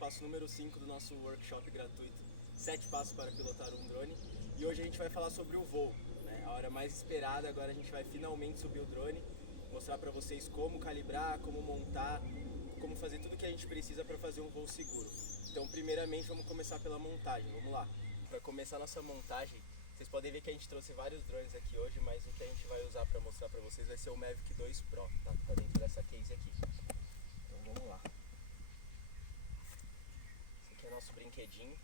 passo número 5 do nosso workshop gratuito 7 passos para pilotar um drone. E hoje a gente vai falar sobre o voo, né? A hora mais esperada, agora a gente vai finalmente subir o drone, mostrar para vocês como calibrar, como montar, como fazer tudo que a gente precisa para fazer um voo seguro. Então primeiramente vamos começar pela montagem, vamos lá. Para começar a nossa montagem, vocês podem ver que a gente trouxe vários drones aqui hoje, mas o que a gente vai usar para mostrar para vocês vai ser o Mavic 2 Pro, tá? Que tá dentro dessa case aqui. Então vamos lá. Esse aqui é nosso brinquedinho.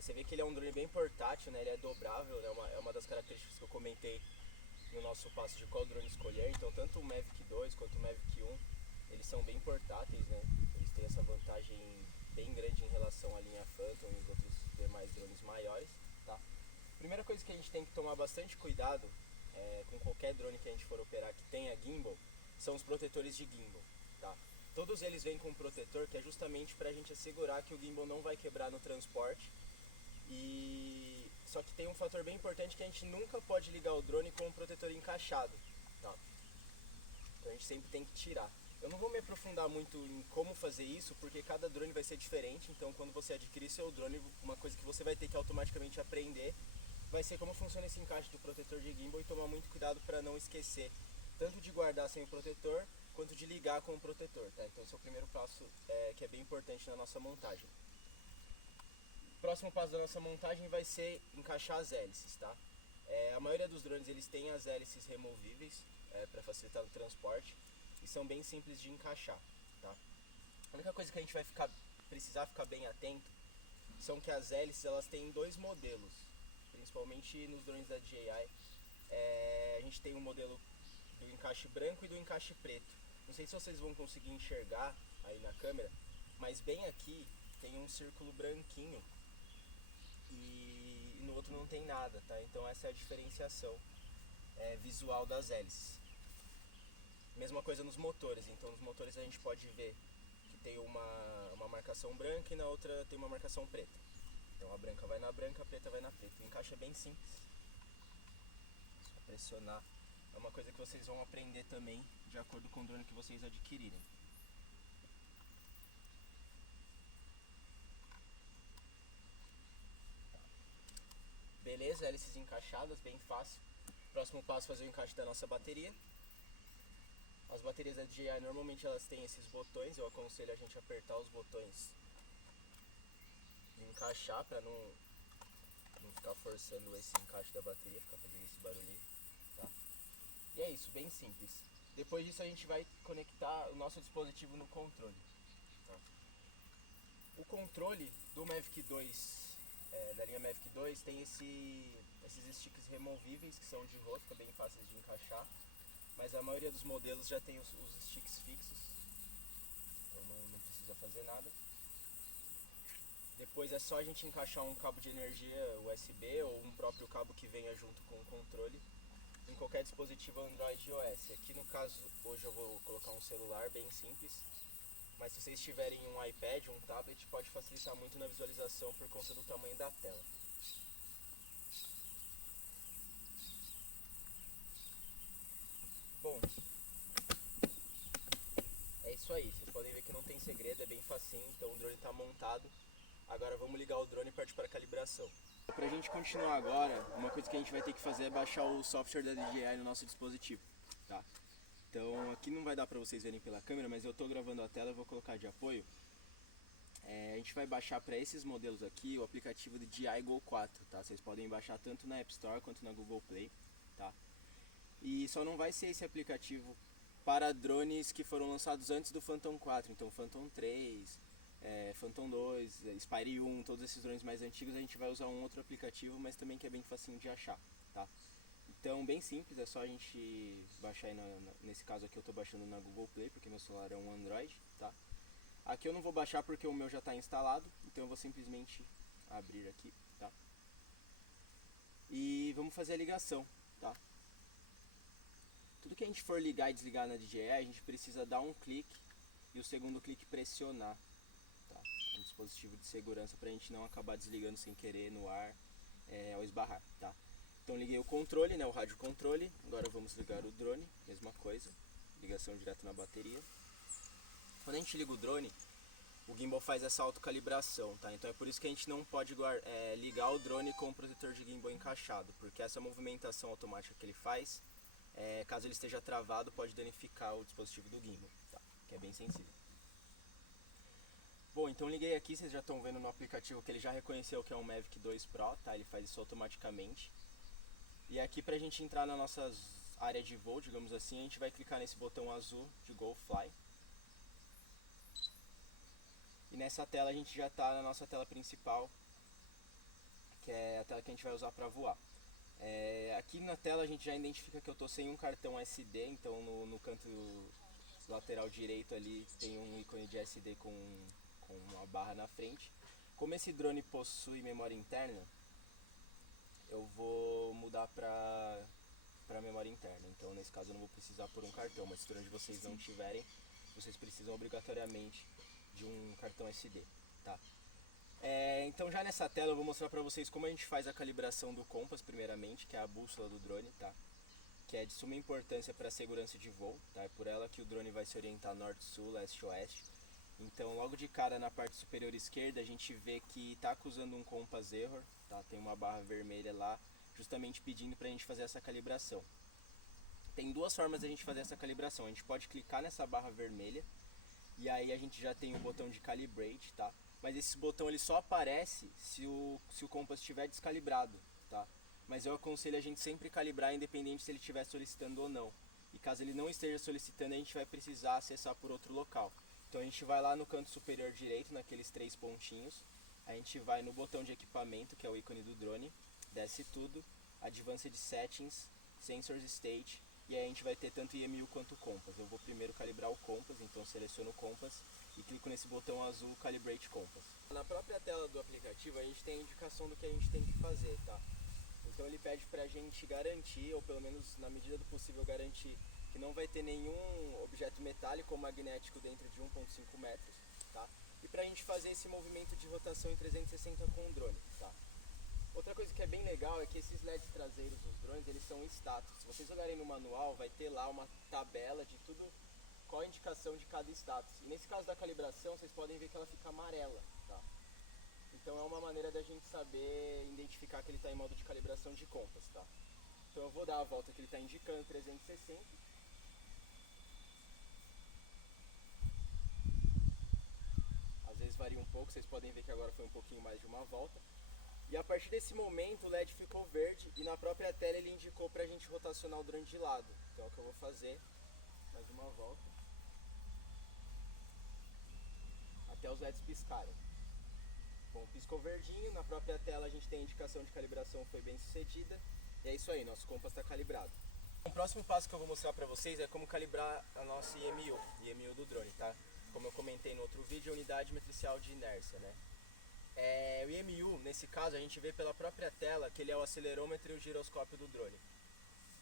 Você vê que ele é um drone bem portátil, né? Ele é dobrável, né? É uma das características que eu comentei no nosso passo de qual drone escolher. Então tanto o Mavic 2 quanto o Mavic 1, eles são bem portáteis, né? Eles têm essa vantagem bem grande em relação à linha Phantom e os outros demais drones maiores, tá? Primeira coisa que a gente tem que tomar bastante cuidado com qualquer drone que a gente for operar que tenha gimbal, são os protetores de gimbal, tá? Todos eles vêm com um protetor que é justamente para a gente assegurar que o gimbal não vai quebrar no transporte. Só que tem um fator bem importante que a gente nunca pode ligar o drone com o protetor encaixado, tá? Então a gente sempre tem que tirar. Eu não vou me aprofundar muito em como fazer isso, porque cada drone vai ser diferente. Então quando você adquirir seu drone, uma coisa que você vai ter que automaticamente aprender vai ser como funciona esse encaixe do protetor de gimbal e tomar muito cuidado para não esquecer tanto de guardar sem o protetor quanto de ligar com o protetor, tá? Então esse é o primeiro passo que é bem importante na nossa montagem. O próximo passo da nossa montagem vai ser encaixar as hélices, tá? A maioria dos drones eles têm as hélices removíveis para facilitar o transporte e são bem simples de encaixar, tá? A única coisa que a gente vai precisar ficar bem atento são que as hélices elas têm dois modelos, principalmente nos drones da DJI. A gente tem um modelo do encaixe branco e do encaixe preto. Não sei se vocês vão conseguir enxergar aí na câmera, mas bem aqui tem um círculo branquinho e no outro não tem nada, tá? Então essa é a diferenciação visual das hélices. Mesma coisa nos motores. Então nos motores a gente pode ver que tem uma marcação branca e na outra tem uma marcação preta. Então a branca vai na branca, a preta vai na preta. O encaixe é bem simples. Só pressionar. É uma coisa que vocês vão aprender também de acordo com o drone que vocês adquirirem. Beleza, hélices encaixadas, bem fácil. Próximo passo é fazer o encaixe da nossa bateria. As baterias da DJI normalmente elas têm esses botões, eu aconselho a gente apertar os botões e encaixar para não ficar forçando esse encaixe da bateria, ficar fazendo esse barulhinho, tá? E é isso, bem simples. Depois disso a gente vai conectar o nosso dispositivo no controle, tá? O controle do Mavic 2, da linha Mavic 2, tem esses sticks removíveis que são de rosca, bem fáceis de encaixar. Mas a maioria dos modelos já tem os sticks fixos, então não precisa fazer nada. Depois é só a gente encaixar um cabo de energia USB ou um próprio cabo que venha junto com o controle em qualquer dispositivo Android ou iOS. Aqui no caso, hoje eu vou colocar um celular bem simples, mas se vocês tiverem um iPad, um tablet, pode facilitar muito na visualização por conta do tamanho da tela. Bom, é isso aí, vocês podem ver que não tem segredo, é bem facinho, então o drone está montado. Agora vamos ligar o drone e partir para a calibração. Para a gente continuar agora, uma coisa que a gente vai ter que fazer é baixar o software da DJI no nosso dispositivo, tá? Então aqui não vai dar para vocês verem pela câmera, mas eu estou gravando a tela, eu vou colocar de apoio. A gente vai baixar para esses modelos aqui o aplicativo do DJI Go 4, tá? Vocês podem baixar tanto na App Store quanto na Google Play, tá? E só não vai ser esse aplicativo para drones que foram lançados antes do Phantom 4, então Phantom 3, Phantom 2, Spire 1, todos esses drones mais antigos a gente vai usar um outro aplicativo, mas também que é bem facinho de achar, tá? Então bem simples, é só a gente baixar aí, nesse caso aqui eu estou baixando na Google Play, porque meu celular é um Android, tá? Aqui eu não vou baixar porque o meu já está instalado, então eu vou simplesmente abrir aqui, tá? E vamos fazer a ligação, tá? Tudo que a gente for ligar e desligar na DJI, a gente precisa dar um clique e o segundo clique pressionar, tá? Um dispositivo de segurança para a gente não acabar desligando sem querer no ar ao esbarrar, tá? Então liguei o controle, né, o rádio controle. Agora vamos ligar o drone, mesma coisa, ligação direto na bateria. Quando a gente liga o drone, o gimbal faz essa autocalibração, tá? Então é por isso que a gente não pode ligar o drone com o protetor de gimbal encaixado, porque essa movimentação automática que ele faz, caso ele esteja travado, pode danificar o dispositivo do gimbal, tá? Que é bem sensível. Bom, então liguei aqui, vocês já estão vendo no aplicativo que ele já reconheceu que é um Mavic 2 Pro, tá? Ele faz isso automaticamente. E aqui pra gente entrar na nossa área de voo, digamos assim, a gente vai clicar nesse botão azul de Go Fly. E nessa tela a gente já está na nossa tela principal, que é a tela que a gente vai usar para voar. Aqui na tela a gente já identifica que eu estou sem um cartão SD, então no canto lateral direito ali tem um ícone de SD com uma barra na frente. Como esse drone possui memória interna, eu vou mudar para memória interna. Então nesse caso eu não vou precisar por um cartão, mas se o drone de vocês não tiverem, vocês precisam obrigatoriamente de um cartão SD, tá? Então já nessa tela eu vou mostrar para vocês como a gente faz a calibração do compass primeiramente, que é a bússola do drone, tá? Que é de suma importância para a segurança de voo, tá? É por ela que o drone vai se orientar norte-sul, leste-oeste. Então logo de cara na parte superior esquerda a gente vê que está acusando um compass error, tá? Tem uma barra vermelha lá, justamente pedindo para a gente fazer essa calibração. Tem duas formas de a gente fazer essa calibração. A gente pode clicar nessa barra vermelha e aí a gente já tem o botão de calibrate, tá? Mas esse botão ele só aparece se o compass estiver descalibrado, tá? Mas eu aconselho a gente sempre calibrar, independente se ele estiver solicitando ou não. E caso ele não esteja solicitando, a gente vai precisar acessar por outro local. Então a gente vai lá no canto superior direito, naqueles 3 pontinhos. A gente vai no botão de equipamento, que é o ícone do drone. Desce tudo, Advanced Settings, Sensors State. E aí a gente vai ter tanto IMU quanto o compass. Eu vou primeiro calibrar o compass, então seleciono o compass e clico nesse botão azul Calibrate Compass. Na própria tela do aplicativo a gente tem a indicação do que a gente tem que fazer, tá? Então ele pede pra gente garantir, ou pelo menos na medida do possível garantir, que não vai ter nenhum objeto metálico ou magnético dentro de 1.5 metros, tá? E pra gente fazer esse movimento de rotação em 360 com o drone, tá? Outra coisa que é bem legal é que esses LEDs traseiros dos drones, eles são status. Se vocês olharem no manual, vai ter lá uma tabela de tudo, qual a indicação de cada status. E nesse caso da calibração, vocês podem ver que ela fica amarela, tá? Então é uma maneira da gente saber identificar que ele está em modo de calibração de compass, tá? Então eu vou dar a volta que ele está indicando, 360. Às vezes varia um pouco, vocês podem ver que agora foi um pouquinho mais de uma volta. E a partir desse momento o LED ficou verde e na própria tela ele indicou pra gente rotacionar o drone de lado. Então é o que eu vou fazer, mais uma volta, até os LEDs piscarem. Bom, piscou verdinho, na própria tela a gente tem a indicação de calibração foi bem sucedida. E é isso aí, nosso compass está calibrado. O próximo passo que eu vou mostrar pra vocês é como calibrar a nossa IMU do drone, tá? Como eu comentei no outro vídeo, a unidade matricial de inércia, né? O IMU, nesse caso, a gente vê pela própria tela que ele é o acelerômetro e o giroscópio do drone.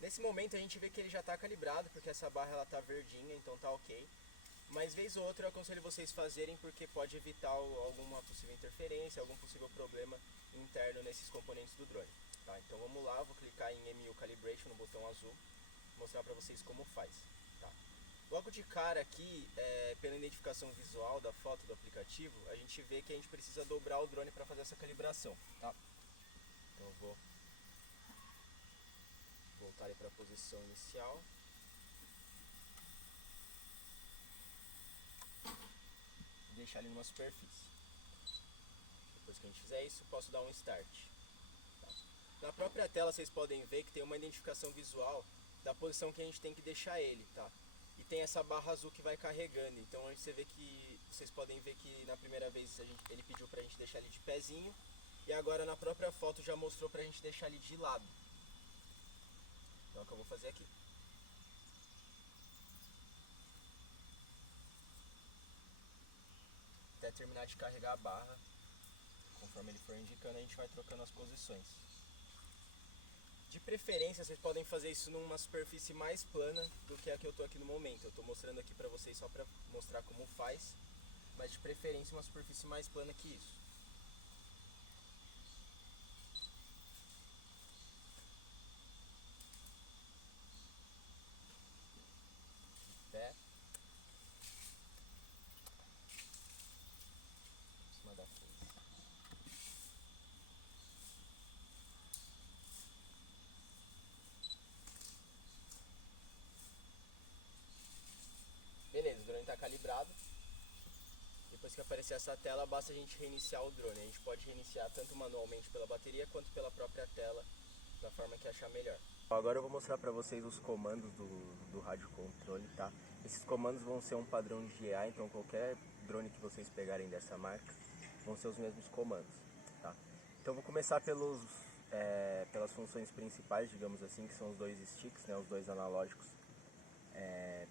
Nesse momento a gente vê que ele já está calibrado, porque essa barra ela tá verdinha, então tá ok. Mas vez ou outra eu aconselho vocês fazerem porque pode evitar alguma possível interferência, algum possível problema interno nesses componentes do drone. Tá? Então vamos lá, vou clicar em IMU Calibration no botão azul, mostrar para vocês como faz. Tá? Logo de cara aqui, pela identificação visual da foto do aplicativo, a gente vê que a gente precisa dobrar o drone para fazer essa calibração. Tá? Então eu vou voltar ele para a posição inicial. E deixar ele numa superfície. Depois que a gente fizer isso, posso dar um start. Tá? Na própria tela vocês podem ver que tem uma identificação visual da posição que a gente tem que deixar ele, tá? E tem essa barra azul que vai carregando. Então vocês podem ver que na primeira vez ele pediu pra gente deixar ele de pezinho. E agora na própria foto já mostrou pra gente deixar ele de lado. Então é o que eu vou fazer aqui. Até terminar de carregar a barra, conforme ele for indicando, a gente vai trocando as posições. De preferência, vocês podem fazer isso numa superfície mais plana do que a que eu estou aqui no momento. Eu estou mostrando aqui para vocês só para mostrar como faz, mas de preferência uma superfície mais plana que isso. De pé. estar calibrado. Depois que aparecer essa tela, basta a gente reiniciar o drone. A gente pode reiniciar tanto manualmente pela bateria quanto pela própria tela, da forma que achar melhor. Agora eu vou mostrar para vocês os comandos do rádio controle, tá? Esses comandos vão ser um padrão de GA, então qualquer drone que vocês pegarem dessa marca vão ser os mesmos comandos, tá? Então eu vou começar pelas funções principais, digamos assim, que são os dois sticks, né, os dois analógicos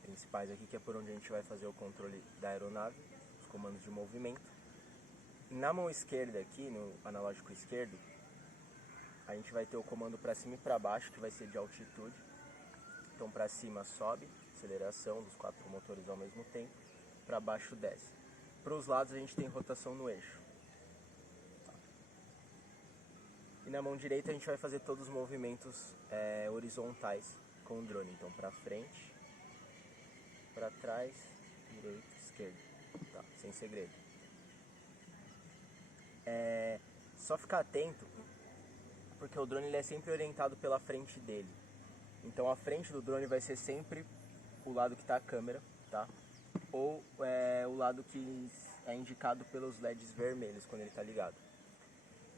principais aqui, que é por onde a gente vai fazer o controle da aeronave, os comandos de movimento. Na mão esquerda aqui, no analógico esquerdo, a gente vai ter o comando para cima e para baixo, que vai ser de altitude. Então para cima sobe, aceleração dos 4 motores ao mesmo tempo, para baixo desce. Para os lados a gente tem rotação no eixo. E na mão direita a gente vai fazer todos os movimentos horizontais com o drone. Então para frente, para trás, direita, esquerda, tá? Sem segredo. Só ficar atento, porque o drone ele é sempre orientado pela frente dele. Então a frente do drone vai ser sempre o lado que está a câmera, tá? Ou o lado que é indicado pelos LEDs vermelhos quando ele está ligado.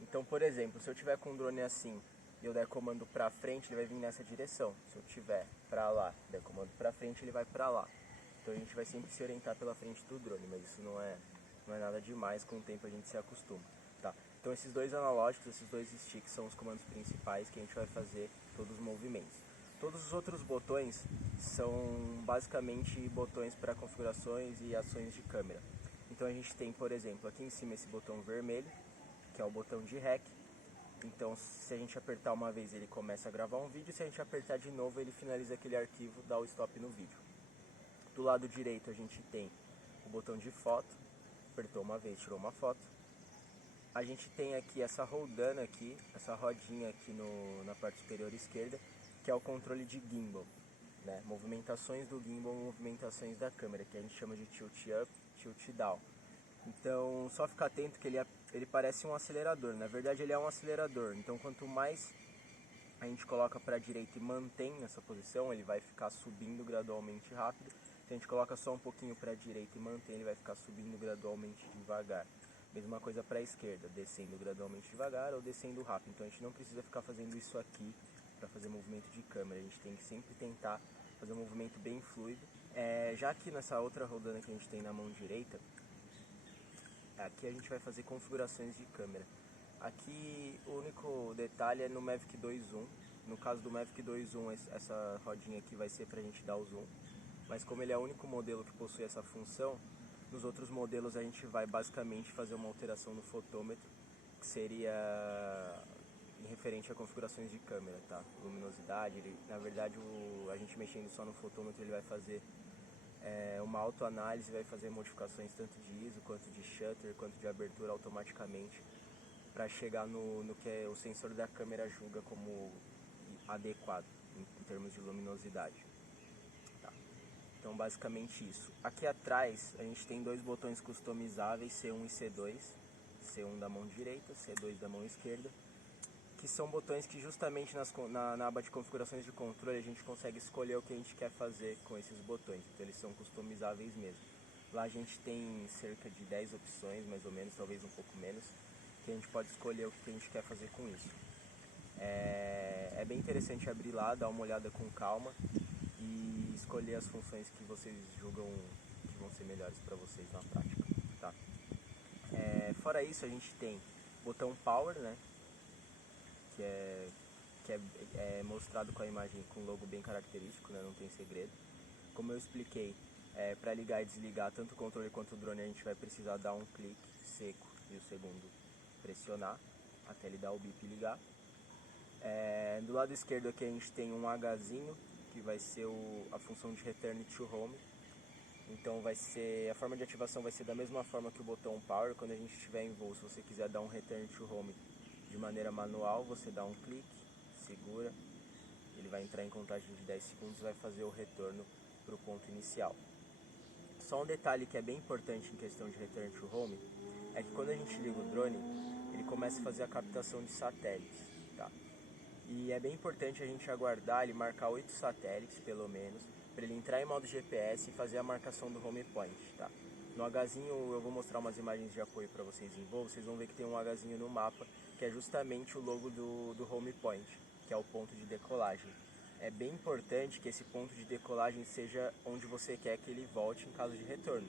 Então, por exemplo, se eu tiver com um drone assim e eu der comando para frente, ele vai vir nessa direção. Se eu tiver para lá, der comando para frente, ele vai para lá. Então a gente vai sempre se orientar pela frente do drone, mas isso não é nada demais, com o tempo a gente se acostuma, tá? Então esses dois analógicos, esses dois sticks são os comandos principais que a gente vai fazer todos os movimentos. Todos os outros botões são basicamente botões para configurações e ações de câmera. Então a gente tem, por exemplo, aqui em cima esse botão vermelho, que é o botão de REC. Então se a gente apertar uma vez ele começa a gravar um vídeo, se a gente apertar de novo ele finaliza aquele arquivo, dá o stop no vídeo. Do lado direito a gente tem o botão de foto, apertou uma vez, tirou uma foto. A gente tem aqui essa roldana aqui, essa rodinha aqui na parte superior esquerda, que é o controle de gimbal, né? Movimentações do gimbal, movimentações da câmera, que a gente chama de tilt up, tilt down. Então só ficar atento que ele parece um acelerador, na verdade ele é um acelerador, então quanto mais a gente coloca para a direita e mantém nessa posição, ele vai ficar subindo gradualmente rápido. Se a gente coloca só um pouquinho para a direita e mantém, ele vai ficar subindo gradualmente devagar. Mesma coisa para a esquerda, descendo gradualmente devagar ou descendo rápido. Então a gente não precisa ficar fazendo isso aqui para fazer movimento de câmera. A gente tem que sempre tentar fazer um movimento bem fluido. Já aqui nessa outra rodana que a gente tem na mão direita, aqui a gente vai fazer configurações de câmera. Aqui o único detalhe é no Mavic 2.1. No caso do Mavic 2.1, essa rodinha aqui vai ser para a gente dar o zoom. Mas como ele é o único modelo que possui essa função, nos outros modelos a gente vai basicamente fazer uma alteração no fotômetro, que seria em referente a configurações de câmera, tá? Luminosidade, na verdade a gente mexendo só no fotômetro ele vai fazer uma autoanálise, vai fazer modificações tanto de ISO, quanto de shutter, quanto de abertura automaticamente, para chegar no que o sensor da câmera julga como adequado em termos de luminosidade. Tá? Então basicamente isso. Aqui atrás a gente tem dois botões customizáveis, C1 e C2, C1 da mão direita, C2 da mão esquerda, que são botões que justamente na aba de configurações de controle a gente consegue escolher o que a gente quer fazer com esses botões, então eles são customizáveis mesmo. Lá a gente tem cerca de 10 opções, mais ou menos, talvez um pouco menos, que a gente pode escolher o que a gente quer fazer com isso. É bem interessante abrir lá, dar uma olhada com calma e escolher as funções que vocês julgam que vão ser melhores para vocês na prática. Tá? Fora isso a gente tem botão Power, né? que é mostrado com a imagem com um logo bem característico, né? Não tem segredo. Como eu expliquei, para ligar e desligar tanto o controle quanto o drone a gente vai precisar dar um clique seco e o segundo pressionar até ele dar o bip e ligar. Do lado esquerdo aqui a gente tem um Hzinho, que vai ser a função de Return to Home. Então a forma de ativação vai ser da mesma forma que o botão Power. Quando a gente estiver em voo, se você quiser dar um Return to Home de maneira manual, você dá um clique, segura, ele vai entrar em contagem de 10 segundos e vai fazer o retorno para o ponto inicial. Só um detalhe que é bem importante em questão de Return to Home é que quando a gente liga o drone, ele começa a fazer a captação de satélites. Tá? E é bem importante a gente aguardar ele marcar 8 satélites, pelo menos, para ele entrar em modo GPS e fazer a marcação do home point, tá? No Hzinho eu vou mostrar umas imagens de apoio para vocês em voo, vocês vão ver que tem um Hzinho no mapa, que é justamente o logo do home point, que é o ponto de decolagem. É bem importante que esse ponto de decolagem seja onde você quer que ele volte em caso de retorno,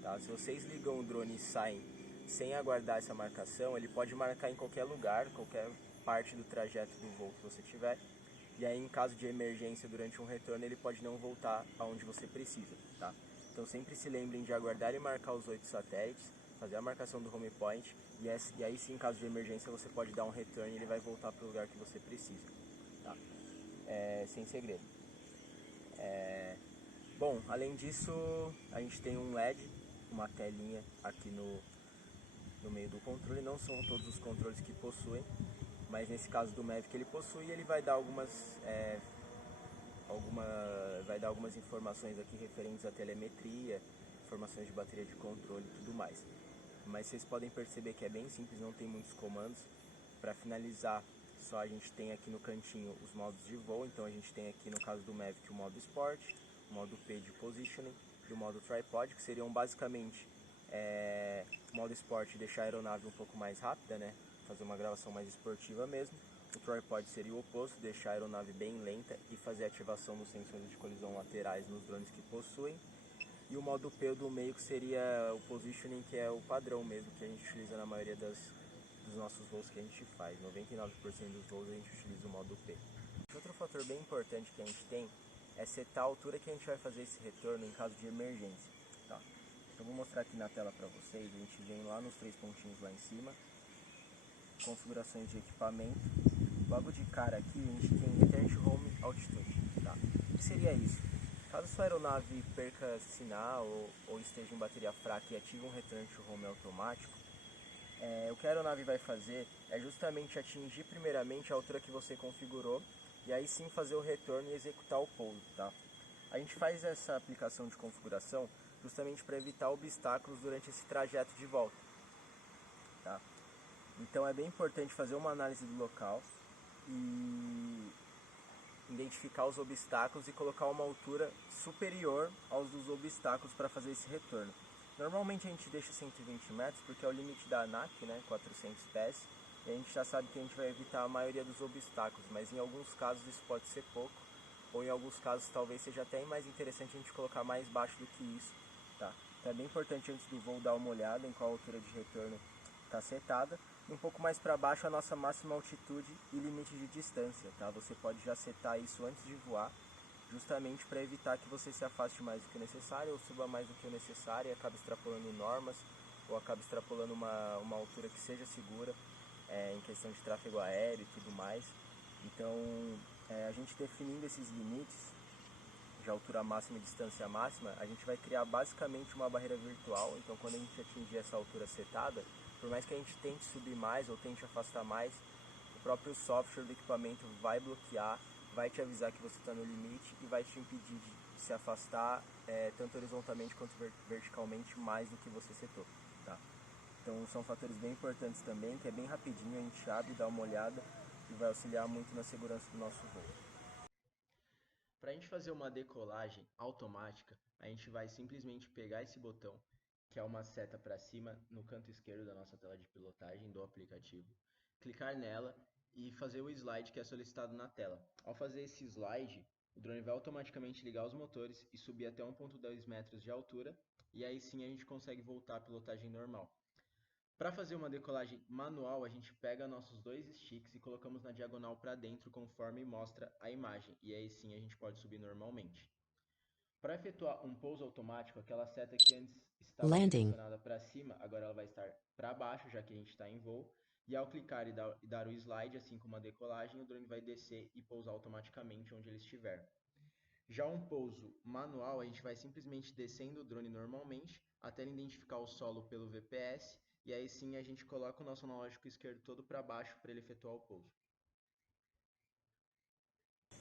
tá? Se vocês ligam o drone e saem sem aguardar essa marcação, ele pode marcar em qualquer lugar, qualquer parte do trajeto do voo que você tiver, e aí em caso de emergência durante um retorno ele pode não voltar aonde você precisa, tá? Então sempre se lembrem de aguardar e marcar os 8 satélites, fazer a marcação do home point, e aí sim em caso de emergência você pode dar um return e ele vai voltar para o lugar que você precisa, tá? Sem segredo. Bom, além disso a gente tem um LED, uma telinha aqui no meio do controle. Não são todos os controles que possuem, mas nesse caso do Mavic ele possui, ele vai dar algumas informações aqui referentes à telemetria, informações de bateria de controle e tudo mais. Mas vocês podem perceber que é bem simples, não tem muitos comandos. Para finalizar, só a gente tem aqui no cantinho os modos de voo. Então a gente tem aqui no caso do Mavic o modo Sport, o modo P de Positioning e o modo Tripod, que seriam basicamente o modo Sport deixar a aeronave um pouco mais rápida, né? Fazer uma gravação mais esportiva mesmo. O Tripod seria o oposto, deixar a aeronave bem lenta e fazer a ativação dos sensores de colisão laterais nos drones que possuem. E o modo P do meio, que seria o Positioning, que é o padrão mesmo que a gente utiliza na maioria dos nossos voos que a gente faz. 99% dos voos a gente utiliza o modo P. Outro fator bem importante que a gente tem é setar a altura que a gente vai fazer esse retorno em caso de emergência, tá? Então vou mostrar aqui na tela para vocês. A gente vem lá nos 3 pontinhos lá em cima, configurações de equipamento. Logo de cara aqui a gente tem Return to Home Altitude, tá? O que seria isso? Caso sua aeronave perca sinal ou esteja em bateria fraca e ative um Return to Home automático, o que a aeronave vai fazer é justamente atingir primeiramente a altura que você configurou e aí sim fazer o retorno e executar o pouso, tá? A gente faz essa aplicação de configuração justamente para evitar obstáculos durante esse trajeto de volta, tá? Então é bem importante fazer uma análise do local e identificar os obstáculos e colocar uma altura superior aos dos obstáculos para fazer esse retorno. Normalmente a gente deixa 120 metros porque é o limite da ANAC, né, 400 pés, e a gente já sabe que a gente vai evitar a maioria dos obstáculos, mas em alguns casos isso pode ser pouco, ou em alguns casos talvez seja até mais interessante a gente colocar mais baixo do que isso, tá? Então é bem importante antes do voo dar uma olhada em qual altura de retorno está setada. E um pouco mais para baixo a nossa máxima altitude e limite de distância, tá? Você pode já setar isso antes de voar, justamente para evitar que você se afaste mais do que o necessário ou suba mais do que o necessário e acabe extrapolando normas ou acabe extrapolando uma altura que seja segura em questão de tráfego aéreo e tudo mais. Então, a gente definindo esses limites de altura máxima e distância máxima, a gente vai criar basicamente uma barreira virtual. Então quando a gente atingir essa altura setada, por mais que a gente tente subir mais ou tente afastar mais, o próprio software do equipamento vai bloquear, vai te avisar que você está no limite e vai te impedir de se afastar tanto horizontalmente quanto verticalmente mais do que você setou, tá? Então são fatores bem importantes também, que é bem rapidinho, a gente abre, dá uma olhada e vai auxiliar muito na segurança do nosso voo. Para a gente fazer uma decolagem automática, a gente vai simplesmente pegar esse botão, que é uma seta para cima no canto esquerdo da nossa tela de pilotagem do aplicativo, clicar nela e fazer o slide que é solicitado na tela. Ao fazer esse slide, o drone vai automaticamente ligar os motores e subir até 1,2 metros de altura, e aí sim a gente consegue voltar à pilotagem normal. Para fazer uma decolagem manual, a gente pega nossos 2 sticks e colocamos na diagonal para dentro conforme mostra a imagem, e aí sim a gente pode subir normalmente. Para efetuar um pouso automático, aquela seta que antes estava direcionada para cima, agora ela vai estar para baixo, já que a gente está em voo, e ao clicar e dar o slide, assim como a decolagem, o drone vai descer e pousar automaticamente onde ele estiver. Já um pouso manual, a gente vai simplesmente descendo o drone normalmente, até ele identificar o solo pelo VPS, e aí sim a gente coloca o nosso analógico esquerdo todo para baixo para ele efetuar o pouso.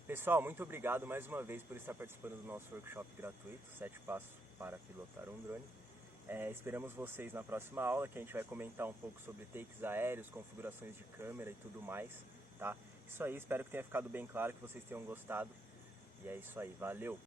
Pessoal, muito obrigado mais uma vez por estar participando do nosso workshop gratuito, 7 passos para pilotar um drone. Esperamos vocês na próxima aula, que a gente vai comentar um pouco sobre takes aéreos, configurações de câmera e tudo mais. tá? Isso aí, espero que tenha ficado bem claro, que vocês tenham gostado. E é isso aí, valeu!